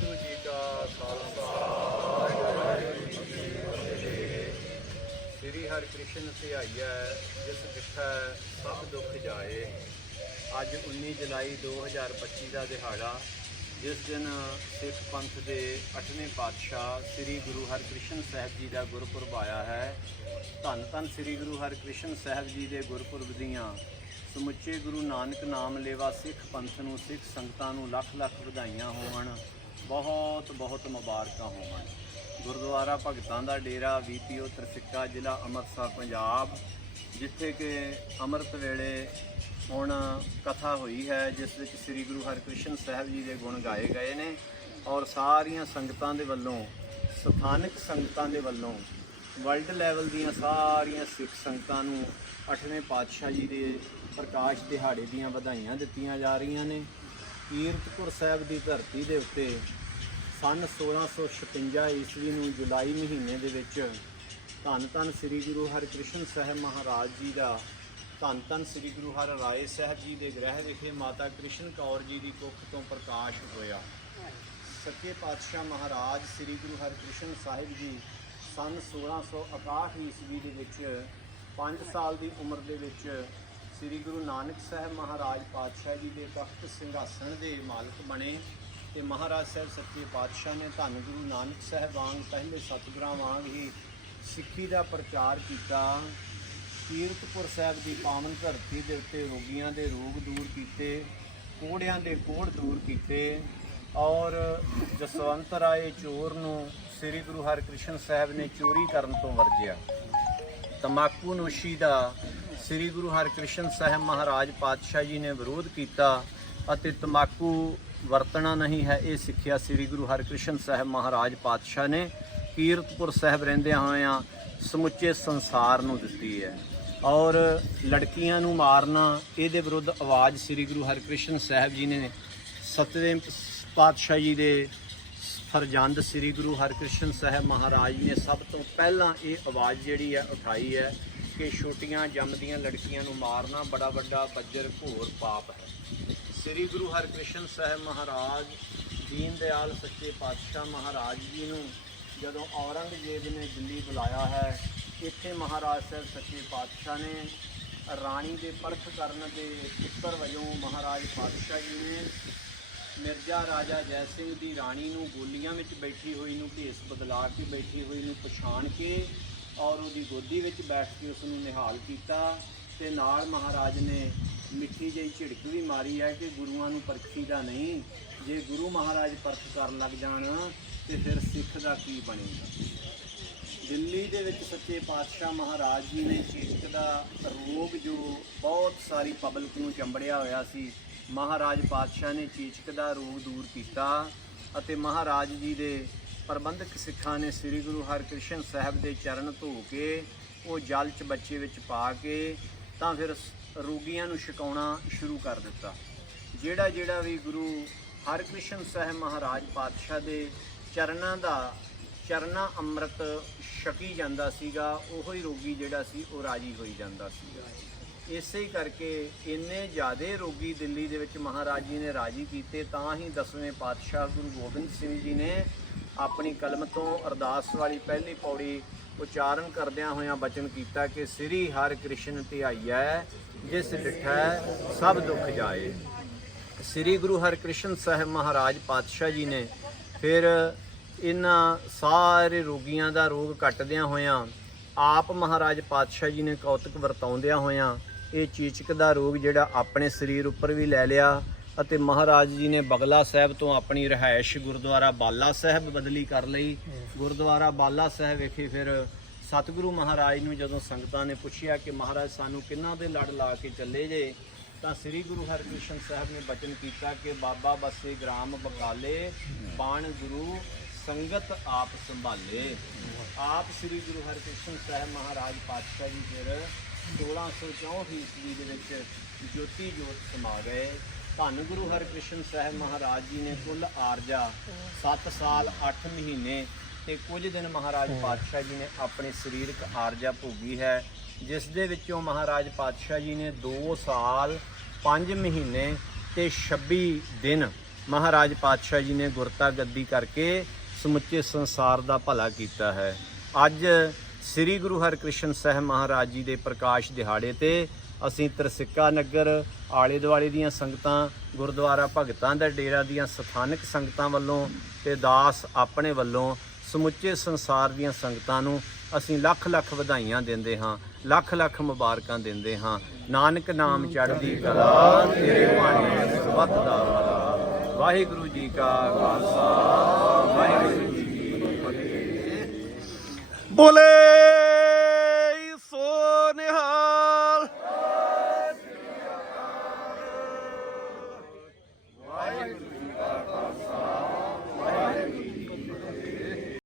ਵਾਹਿਗੁਰੂ ਜੀ ਕਾ ਖਾਲਸਾ, ਵਾਹਿਗੁਰੂ ਜੀ ਕੀ ਫਤਿਹ। ਸ੍ਰੀ ਹਰਿਕ੍ਰਿਸ਼ਨ ਧਿਆਈਐ ਜਿਸ ਡਿਠੈ ਸਭ ਦੁੱਖ ਜਾਏ। ਅੱਜ 19 ਜੁਲਾਈ 2025 ਦਾ ਦਿਹਾੜਾ, ਜਿਸ ਦਿਨ ਸਿੱਖ ਪੰਥ ਦੇ 8ਵੇਂ ਪਾਤਸ਼ਾਹ ਸ੍ਰੀ ਗੁਰੂ ਹਰਿਕ੍ਰਿਸ਼ਨ ਸਾਹਿਬ ਜੀ ਦਾ ਗੁਰਪੁਰਬ ਆਇਆ ਹੈ। ਧੰਨ ਧੰਨ ਸ੍ਰੀ ਗੁਰੂ ਹਰਕ੍ਰਿਸ਼ਨ ਸਾਹਿਬ ਜੀ ਦੇ ਗੁਰਪੁਰਬ ਦੀਆਂ। ਸਮੁੱਚੇ ਗੁਰੂ ਨਾਨਕ ਨਾਮ ਲੇਵਾ ਸਿੱਖ ਪੰਥ ਨੂੰ, ਸਿੱਖ ਸੰਗਤਾਂ ਨੂੰ ਲੱਖ ਲੱਖ ਵਧਾਈਆਂ ਹੋਵਣ। ਬਹੁਤ ਬਹੁਤ ਮੁਬਾਰਕਾਂ ਹੋਵਣ। ਗੁਰਦੁਆਰਾ ਭਗਤਾਂ ਦਾ ਡੇਰਾ ਵੀਪੀਓ ਤਰਸਿੱਕਾ, ਜ਼ਿਲ੍ਹਾ ਅੰਮ੍ਰਿਤਸਰ, ਪੰਜਾਬ, ਜਿੱਥੇ ਕਿ ਅੰਮ੍ਰਿਤ ਵੇਲੇ ਹੁਣ ਕਥਾ ਹੋਈ ਹੈ, ਜਿਸ ਵਿੱਚ ਸ੍ਰੀ ਗੁਰੂ ਹਰਿਕ੍ਰਿਸ਼ਨ ਸਾਹਿਬ ਜੀ ਦੇ ਗੁਣ ਗਾਏ ਗਏ ਨੇ ਔਰ ਸਾਰੀਆਂ ਸੰਗਤਾਂ ਦੇ ਵੱਲੋਂ, ਸਥਾਨਕ ਸੰਗਤਾਂ ਦੇ ਵੱਲੋਂ, ਵਰਲਡ ਲੈਵਲ ਦੀਆਂ ਸਾਰੀਆਂ ਸਿੱਖ ਸੰਗਤਾਂ ਨੂੰ 8ਵੇਂ ਪਾਤਸ਼ਾਹ ਜੀ ਦੇ ਪ੍ਰਕਾਸ਼ ਦਿਹਾੜੇ ਦੀਆਂ ਵਧਾਈਆਂ ਦਿੱਤੀਆਂ ਜਾ ਰਹੀਆਂ ਨੇ। ਕੀਰਤਪੁਰ ਸਾਹਿਬ ਦੀ ਧਰਤੀ ਦੇ ਉੱਤੇ ਸਨ 1656 ਈਸਵੀ ਨੂੰ ਜੁਲਾਈ ਮਹੀਨੇ ਦੇ ਵਿੱਚ ਧੰਨ ਧੰਨ ਸ੍ਰੀ ਗੁਰੂ ਹਰਿਕ੍ਰਿਸ਼ਨ ਸਾਹਿਬ ਮਹਾਰਾਜ ਜੀ ਦਾ ਧੰਨ ਧੰਨ ਸ੍ਰੀ ਗੁਰੂ ਹਰ ਰਾਏ ਸਾਹਿਬ ਜੀ ਦੇ ਗ੍ਰਹਿ ਵਿਖੇ ਮਾਤਾ ਕ੍ਰਿਸ਼ਨ ਕੌਰ ਜੀ ਦੀ ਕੁੱਖ ਤੋਂ ਪ੍ਰਕਾਸ਼ ਹੋਇਆ। ਸੱਚੇ ਪਾਤਸ਼ਾਹ ਮਹਾਰਾਜ ਸ੍ਰੀ ਗੁਰੂ ਹਰਿਕ੍ਰਿਸ਼ਨ ਸਾਹਿਬ ਜੀ ਸਨ 1661 ਈਸਵੀ ਦੇ ਵਿੱਚ 5 ਸਾਲ ਦੀ ਉਮਰ ਦੇ ਵਿੱਚ ਸ੍ਰੀ ਗੁਰੂ ਨਾਨਕ ਸਾਹਿਬ ਮਹਾਰਾਜ ਪਾਤਸ਼ਾਹ ਜੀ ਦੇ ਤਖਤ ਸਿੰਘਾਸਣ ਦੇ ਮਾਲਕ ਬਣੇ ਤੇ ਮਹਾਰਾਜ ਸਾਹਿਬ ਸੱਚੇ ਪਾਤਸ਼ਾਹ ਨੇ ਧੰਨ ਗੁਰੂ ਨਾਨਕ ਸਾਹਿਬ ਵਾਂਗ ਪਹਿਲੇ ਸਤਿਗੁਰਾਂ ਵਾਂਗ ਹੀ ਸਿੱਖੀ ਦਾ ਪ੍ਰਚਾਰ ਕੀਤਾ। ਕੀਰਤਪੁਰ ਸਾਹਿਬ ਦੀ ਪਾਵਨ ਧਰਤੀ ਦੇ ਉੱਤੇ ਰੋਗੀਆਂ ਦੇ ਰੋਗ ਦੂਰ ਕੀਤੇ, ਕੋੜਿਆਂ ਦੇ ਕੋੜ ਦੂਰ ਕੀਤੇ ਔਰ ਜਸਵੰਤ ਰਾਏ ਚੋਰ ਨੂੰ ਸ੍ਰੀ ਗੁਰੂ ਹਰਿਕ੍ਰਿਸ਼ਨ ਸਾਹਿਬ ਨੇ ਚੋਰੀ ਕਰਨ ਤੋਂ ਵਰਜਿਆ। ਤਮਾਕੂ ਨੋਸ਼ੀ ਦਾ ਸ੍ਰੀ ਗੁਰੂ ਹਰਿਕ੍ਰਿਸ਼ਨ ਸਾਹਿਬ ਮਹਾਰਾਜ ਪਾਤਸ਼ਾਹ ਜੀ ਨੇ ਵਿਰੋਧ ਕੀਤਾ ਅਤੇ ਤਮਾਕੂ ਵਰਤਣਾ ਨਹੀਂ ਹੈ, ਇਹ ਸਿੱਖਿਆ ਸ੍ਰੀ ਗੁਰੂ ਹਰਿਕ੍ਰਿਸ਼ਨ ਸਾਹਿਬ ਮਹਾਰਾਜ ਪਾਤਸ਼ਾਹ ਨੇ ਕੀਰਤਪੁਰ ਸਾਹਿਬ ਰਹਿੰਦਿਆਂ ਹੋਇਆਂ ਸਮੁੱਚੇ ਸੰਸਾਰ ਨੂੰ ਦਿੱਤੀ ਹੈ ਔਰ ਲੜਕੀਆਂ ਨੂੰ ਮਾਰਨਾ, ਇਹਦੇ ਵਿਰੁੱਧ ਆਵਾਜ਼ ਸ੍ਰੀ ਗੁਰੂ ਹਰਿਕ੍ਰਿਸ਼ਨ ਸਾਹਿਬ ਜੀ ਨੇ ਸਤਵੇਂ ਪਾਤਸ਼ਾਹ ਜੀ ਦੇ ਫਰਜ਼ੰਦ ਸ੍ਰੀ ਗੁਰੂ ਹਰਿਕ੍ਰਿਸ਼ਨ ਸਾਹਿਬ ਮਹਾਰਾਜ ਨੇ ਸਭ ਤੋਂ ਪਹਿਲਾਂ ਇਹ ਆਵਾਜ਼ ਜਿਹੜੀ ਹੈ ਉਠਾਈ ਹੈ ਕਿ ਛੋਟੀਆਂ ਜੰਮਦੀਆਂ ਲੜਕੀਆਂ ਨੂੰ ਮਾਰਨਾ ਬੜਾ ਵੱਡਾ ਬੱਜਰ ਘੋਰ ਪਾਪ ਹੈ। ਸ੍ਰੀ ਗੁਰੂ ਹਰਕ੍ਰਿਸ਼ਨ ਸਾਹਿਬ ਮਹਾਰਾਜ, ਦੀਨ ਦਿਆਲ ਸੱਚੇ ਪਾਤਸ਼ਾਹ ਮਹਾਰਾਜ ਜੀ ਨੂੰ ਜਦੋਂ ਔਰੰਗਜ਼ੇਬ ਨੇ ਦਿੱਲੀ ਬੁਲਾਇਆ ਹੈ, ਇੱਥੇ ਮਹਾਰਾਜ ਸਾਹਿਬ ਸੱਚੇ ਪਾਤਸ਼ਾਹ ਨੇ ਰਾਣੀ ਦੇ ਪਰਖ ਕਰਨ ਦੇ ਪੁੱਤਰ ਵਜੋਂ ਮਹਾਰਾਜ ਪਾਤਸ਼ਾਹ ਜੀ ਨੇ ਮਿਰਜ਼ਾ ਰਾਜਾ ਜੈ ਸਿੰਘ ਦੀ ਰਾਣੀ ਨੂੰ ਗੋਲੀਆਂ ਵਿੱਚ ਬੈਠੀ ਹੋਈ ਨੂੰ ਭੇਸ ਬਦਲਾ ਕੇ ਬੈਠੀ ਹੋਈ ਨੂੰ ਪਛਾਣ ਕੇ ਔਰ ਉਹਦੀ ਗੋਦੀ ਵਿੱਚ ਬੈਠ ਕੇ ਉਸ ਨੂੰ ਨਿਹਾਲ ਕੀਤਾ ਤੇ ਨਾਲ ਮਹਾਰਾਜ ਨੇ ਮਿੱਠੀ ਜਿਹੀ ਝਿੜਕ ਵੀ ਮਾਰੀ ਹੈ ਕਿ ਗੁਰੂਆਂ ਨੂੰ ਪਰਖੀ ਦਾ ਨਹੀਂ, ਜੇ ਗੁਰੂ ਮਹਾਰਾਜ ਪਰਖ ਕਰਨ ਲੱਗ ਜਾਣ ਤੇ ਫਿਰ ਸਿੱਖ ਦਾ ਕੀ ਬਣੇਗਾ? ਦਿੱਲੀ ਦੇ ਵਿੱਚ ਸੱਚੇ ਪਾਤਸ਼ਾਹ ਮਹਾਰਾਜ ਜੀ ਨੇ ਚੀਚਕ ਦਾ ਰੋਗ ਜੋ ਬਹੁਤ ਸਾਰੀ ਪਬਲਿਕ ਨੂੰ ਚੰਬੜਿਆ ਹੋਇਆ ਸੀ, ਮਹਾਰਾਜ ਪਾਤਸ਼ਾਹ ਨੇ ਚੀਚਕ ਦਾ ਰੋਗ ਦੂਰ ਕੀਤਾ ਅਤੇ ਮਹਾਰਾਜ ਜੀ ਦੇ ਪ੍ਰਬੰਧਕ ਸਿੱਖਾਂ ਨੇ ਸ੍ਰੀ ਗੁਰੂ ਹਰਿਕ੍ਰਿਸ਼ਨ ਸਾਹਿਬ ਦੇ ਚਰਨ ਧੋ ਕੇ, ਉਹ ਜਲ ਚ ਬੱਚੇ ਵਿੱਚ ਪਾ ਕੇ ਤਾਂ ਫਿਰ ਸ- ਰੋਗੀਆਂ ਨੂੰ ਛਕਾਉਣਾ ਸ਼ੁਰੂ ਕਰ ਦਿੱਤਾ। ਜਿਹੜਾ ਜਿਹੜਾ ਵੀ ਗੁਰੂ ਹਰਿਕ੍ਰਿਸ਼ਨ ਸਾਹਿਬ ਮਹਾਰਾਜ ਪਾਤਸ਼ਾਹ ਦੇ ਚਰਨਾਂ ਦਾ, ਚਰਨਾ ਅੰਮ੍ਰਿਤ ਛਕੀ ਜਾਂਦਾ ਸੀਗਾ, ਉਹੋ ਹੀ ਰੋਗੀ ਜਿਹੜਾ ਸੀ, ਉਹ ਰਾਜੀ ਹੋਈ ਜਾਂਦਾ ਸੀਗਾ। ਇਸੇ ਕਰਕੇ ਇੰਨੇ ਜ਼ਿਆਦੇ ਰੋਗੀ ਦਿੱਲੀ ਦੇ ਵਿੱਚ ਮਹਾਰਾਜ ਜੀ ਨੇ ਰਾਜੀ ਕੀਤੇ, ਤਾਂ ਹੀ ਦਸਵੇਂ ਪਾਤਸ਼ਾਹ ਗੁਰੂ ਗੋਬਿੰਦ ਸਿੰਘ ਜੀ ਨੇ ਆਪਣੀ ਕਲਮ ਤੋਂ ਅਰਦਾਸ ਵਾਲੀ ਪਹਿਲੀ ਪੌੜੀ ਉਚਾਰਨ ਕਰਦਿਆਂ ਹੋਇਆਂ ਬਚਨ ਕੀਤਾ ਕਿ ਸ੍ਰੀ ਹਰਿ ਕ੍ਰਿਸ਼ਨ ਧਿਆਈਐ, ਜਿਸ ਡਿਠੈ ਸਭ ਦੁੱਖ ਜਾਏ। ਸ੍ਰੀ ਗੁਰੂ ਹਰਿਕ੍ਰਿਸ਼ਨ ਸਾਹਿਬ ਮਹਾਰਾਜ ਪਾਤਸ਼ਾਹ ਜੀ ਨੇ ਫਿਰ ਇਹਨਾਂ ਸਾਰੇ ਰੋਗੀਆਂ ਦਾ ਰੋਗ ਕੱਟਦਿਆਂ ਹੋਇਆਂ ਆਪ ਮਹਾਰਾਜ ਪਾਤਸ਼ਾਹ ਜੀ ਨੇ ਕੌਤਕ ਵਰਤਾਉਂਦਿਆਂ ਹੋਇਆਂ ਇਹ ਚੀਚਕ ਦਾ ਰੋਗ ਜਿਹੜਾ ਆਪਣੇ ਸਰੀਰ ਉੱਪਰ ਵੀ ਲੈ ਲਿਆ। ਅਤੇ ਮਹਾਰਾਜ ਜੀ ਨੇ ਬਗਲਾ ਸਾਹਿਬ ਤੋਂ ਆਪਣੀ ਰਿਹਾਇਸ਼ ਗੁਰਦੁਆਰਾ ਬਾਲਾ ਸਾਹਿਬ ਬਦਲੀ ਕਰ ਲਈ। ਗੁਰਦੁਆਰਾ ਬਾਲਾ ਸਾਹਿਬ ਵਿਖੇ ਫਿਰ ਸਤਿਗੁਰੂ ਮਹਾਰਾਜ ਨੂੰ ਜਦੋਂ ਸੰਗਤਾਂ ਨੇ ਪੁੱਛਿਆ ਕਿ ਮਹਾਰਾਜ ਸਾਨੂੰ ਕਿੰਨਾ ਦੇ ਲੜ ਲਾ ਕੇ ਚੱਲੇ ਜੇ, ਤਾਂ ਸ੍ਰੀ ਗੁਰੂ ਹਰਿਕ੍ਰਿਸ਼ਨ ਸਾਹਿਬ ਨੇ ਬਚਨ ਕੀਤਾ ਕਿ ਬਾਬਾ ਬਸੇ ਗ੍ਰਾਮ ਬਕਾਲੇ, ਬਾਣ ਗੁਰੂ, ਸੰਗਤ ਆਪ ਸੰਭਾਲੇ। ਆਪ ਸ੍ਰੀ ਗੁਰੂ ਹਰਿਕ੍ਰਿਸ਼ਨ ਸਾਹਿਬ ਮਹਾਰਾਜ ਪਾਤਸ਼ਾਹ ਜੀ ਫਿਰ 1664 ਈਸਵੀ ਦੇ ਵਿੱਚ ਜੋਤੀ ਜੋਤ ਸਮਾ ਗਏ। ਧੰਨ ਗੁਰੂ ਹਰਿਕ੍ਰਿਸ਼ਨ ਸਾਹਿਬ ਮਹਾਰਾਜ ਜੀ ਨੇ ਕੁੱਲ ਆਰਜਾ 7 ਸਾਲ 8 ਮਹੀਨੇ ਤੇ ਕੁਝ ਦਿਨ ਮਹਾਰਾਜ ਪਾਤਸ਼ਾਹ ਜੀ ਨੇ ਆਪਣੇ ਸਰੀਰਕ ਆਰਜਾ ਭੋਗੀ ਹੈ ਜਿਸ ਦੇ ਵਿੱਚੋਂ ਮਹਾਰਾਜ ਪਾਤਸ਼ਾਹ ਜੀ ਨੇ 2 ਸਾਲ 5 ਮਹੀਨੇ ਤੇ 26 ਦਿਨ ਮਹਾਰਾਜ ਪਾਤਸ਼ਾਹ ਜੀ ਨੇ ਗੁਰਤਾ ਗੱਦੀ ਕਰਕੇ ਸਮੁੱਚੇ ਸੰਸਾਰ ਦਾ ਭਲਾ ਕੀਤਾ ਹੈ। ਅੱਜ ਸ੍ਰੀ ਗੁਰੂ ਹਰਿਕ੍ਰਿਸ਼ਨ ਸਾਹਿਬ ਮਹਾਰਾਜ ਜੀ ਦੇ ਪ੍ਰਕਾਸ਼ ਦਿਹਾੜੇ ਤੇ ਅਸੀਂ ਤਰਸਿੱਕਾ ਨਗਰ ਆਲੇ ਦੁਆਲੇ ਦੀਆਂ ਸੰਗਤਾਂ, ਗੁਰਦੁਆਰਾ ਭਗਤਾਂ ਦਾ ਡੇਰਾ ਦੀਆਂ ਸਥਾਨਕ ਸੰਗਤਾਂ ਵੱਲੋਂ ਤੇ ਦਾਸ ਆਪਣੇ ਵੱਲੋਂ ਸਮੁੱਚੇ ਸੰਸਾਰ ਦੀਆਂ ਸੰਗਤਾਂ ਨੂੰ ਅਸੀਂ ਲੱਖ ਲੱਖ ਵਧਾਈਆਂ ਦਿੰਦੇ ਹਾਂ, ਲੱਖ ਲੱਖ ਮੁਬਾਰਕਾਂ ਦਿੰਦੇ ਹਾਂ ਨਾਨਕ ਨਾਮ ਚੜ੍ਹਦੀ ਕਲਾ, ਤੇਰੇ ਭਾਣੇ ਸਬਤ ਦਾ ਭਲਾ। ਵਾਹਿਗੁਰੂ ਜੀ ਕਾ ਖਾਲਸਾ, ਵਾਹਿਗੁਰੂ ਜੀ ਕੀ ਫਤਿਹ ਬੋਲੇ